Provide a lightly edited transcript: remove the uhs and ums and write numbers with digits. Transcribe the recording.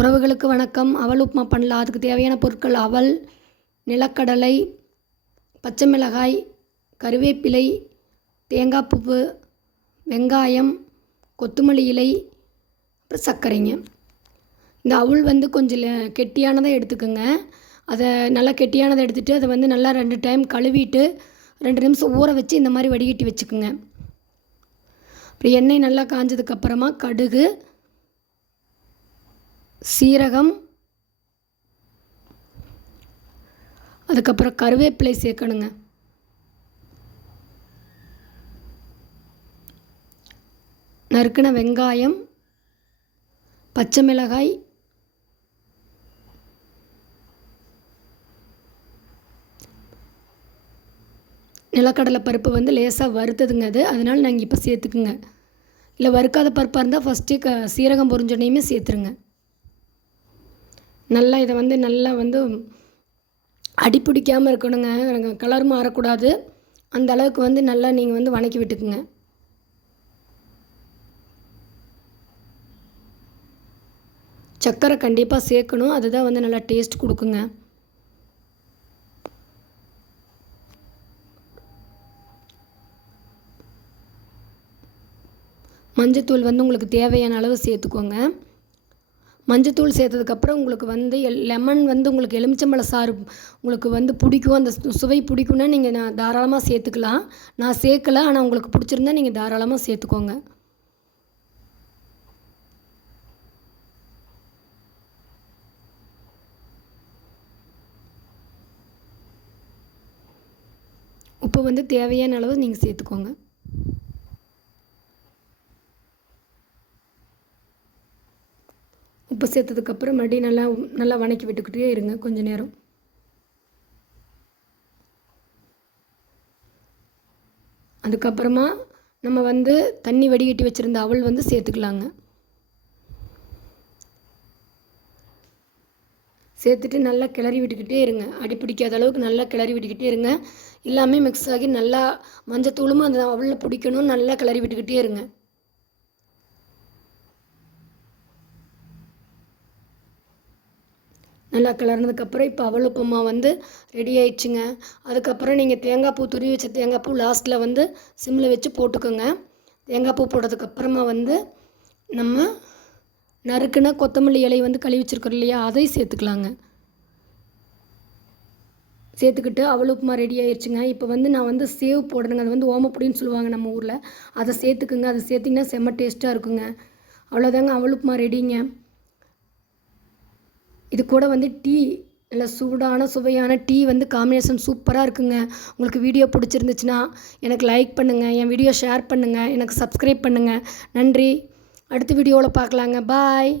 உறவுகளுக்கு வணக்கம். அவல் உப்புமா பண்ணலாம். அதுக்கு தேவையான பொருட்கள்: அவல், நிலக்கடலை, பச்சை மிளகாய், கருவேப்பிலை, தேங்காய் பூ, வெங்காயம், கொத்தமல்லி இலை, அப்புறம் சர்க்கரைங்க. இந்த அவல் கொஞ்சம் கெட்டியானதாக எடுத்துக்கோங்க. அதை நல்லா கெட்டியானதை எடுத்துகிட்டு அதை நல்லா 2 டைம் கழுவிட்டு 2 நிமிஷம் ஊற வச்சு இந்த மாதிரி வடிகட்டி வச்சுக்கோங்க. அப்புறம் எண்ணெய் நல்லா காஞ்சதுக்கப்புறமா கடுகு, சீரகம், அதுக்கப்புறம் கருவேப்பிலை சேர்க்கணுங்க. நறுக்கின வெங்காயம், பச்சை மிளகாய், நிலக்கடலை பருப்பு லேசாக வறுத்ததுங்க. அதனால் நாங்கள் இப்போ சேர்த்துக்குங்க. இல்லை வறுக்காத பருப்பாக இருந்தால் ஃபஸ்ட்டு சீரகம் பொரிஞ்சோனையுமே சேர்த்துருங்க. நல்லா இதை நல்லா அடி பிடிக்காமல் இருக்கணுங்க. கலர் மாறக்கூடாது. அந்த அளவுக்கு நல்லா நீங்கள் வதக்கி விட்டுக்குங்க. சர்க்கரை கண்டிப்பாக சேர்க்கணும். அதுதான் நல்லா டேஸ்ட் கொடுக்குங்க. மஞ்சத்தூள் உங்களுக்கு தேவையான அளவு சேர்த்துக்கோங்க. மஞ்சத்தூள் சேர்த்ததுக்கப்புறம் உங்களுக்கு லெமன் உங்களுக்கு எலுமிச்சம்பழ சாறு உங்களுக்கு பிடிக்கும், அந்த சுவை பிடிக்குன்னா நீங்கள் தாராளமாக சேர்த்துக்கலாம். நான் சேர்க்கலை, ஆனால் உங்களுக்கு பிடிச்சிருந்தா நீங்கள் தாராளமாக சேர்த்துக்கோங்க. உப்பு தேவையான அளவு நீங்கள் சேர்த்துக்கோங்க. உப்பு சேர்த்ததுக்கப்புறம் மறுபடியும் நல்லா வதக்கி விட்டுக்கிட்டே இருங்க கொஞ்சம் நேரம். அதுக்கப்புறமா நம்ம தண்ணி வடிகட்டி வச்சுருந்த அவல் சேர்த்துக்கலாங்க. சேர்த்துட்டு நல்லா கிளறி விட்டுக்கிட்டே இருங்க. அடி பிடிக்காத அளவுக்கு நல்லா கிளறி விட்டுக்கிட்டே இருங்க. எல்லாமே மிக்ஸ் ஆகி நல்லா மஞ்சத்தூளும் அந்த அவலில் பிடிக்கணும். நல்லா கிளறி விட்டுக்கிட்டே இருங்க. நல்லா கிளறினதுக்கப்புறம் இப்போ அவல் உப்புமா ரெடி ஆயிடுச்சுங்க. அதுக்கப்புறம் நீங்கள் தேங்காய் பூ, துருவி வச்ச தேங்காய் பூ லாஸ்ட்டில் சிம்மில் வச்சு போட்டுக்கோங்க. தேங்காய் பூ போட்டதுக்கப்புறமா நம்ம நறுக்குன கொத்தமல்லி இலை கழுவி வச்சுருக்கோம் இல்லையா, அதையும் சேர்த்துக்கலாங்க. சேர்த்துக்கிட்டு அவல் உப்புமா ரெடி ஆயிடுச்சுங்க. இப்போ நான் சேவ் போடுறேங்க. அது ஓமப்பொடின்னு சொல்லுவாங்க நம்ம ஊரில். அதை சேர்த்துக்குங்க. அதை சேர்த்திங்கன்னா செம்ம டேஸ்ட்டாக இருக்குங்க. அவ்வளோதாங்க, அவல் உப்புமா ரெடிங்க. இது கூட டீ, நல்லா சூடான சுவையான டீ காம்பினேஷன் சூப்பராக இருக்குங்க. உங்களுக்கு வீடியோ பிடிச்சிருந்துச்சுன்னா எனக்கு லைக் பண்ணுங்கள், என் வீடியோ ஷேர் பண்ணுங்கள், எனக்கு சப்ஸ்கிரைப் பண்ணுங்கள். நன்றி. அடுத்த வீடியோவில் பார்க்கலாங்க. பாய்.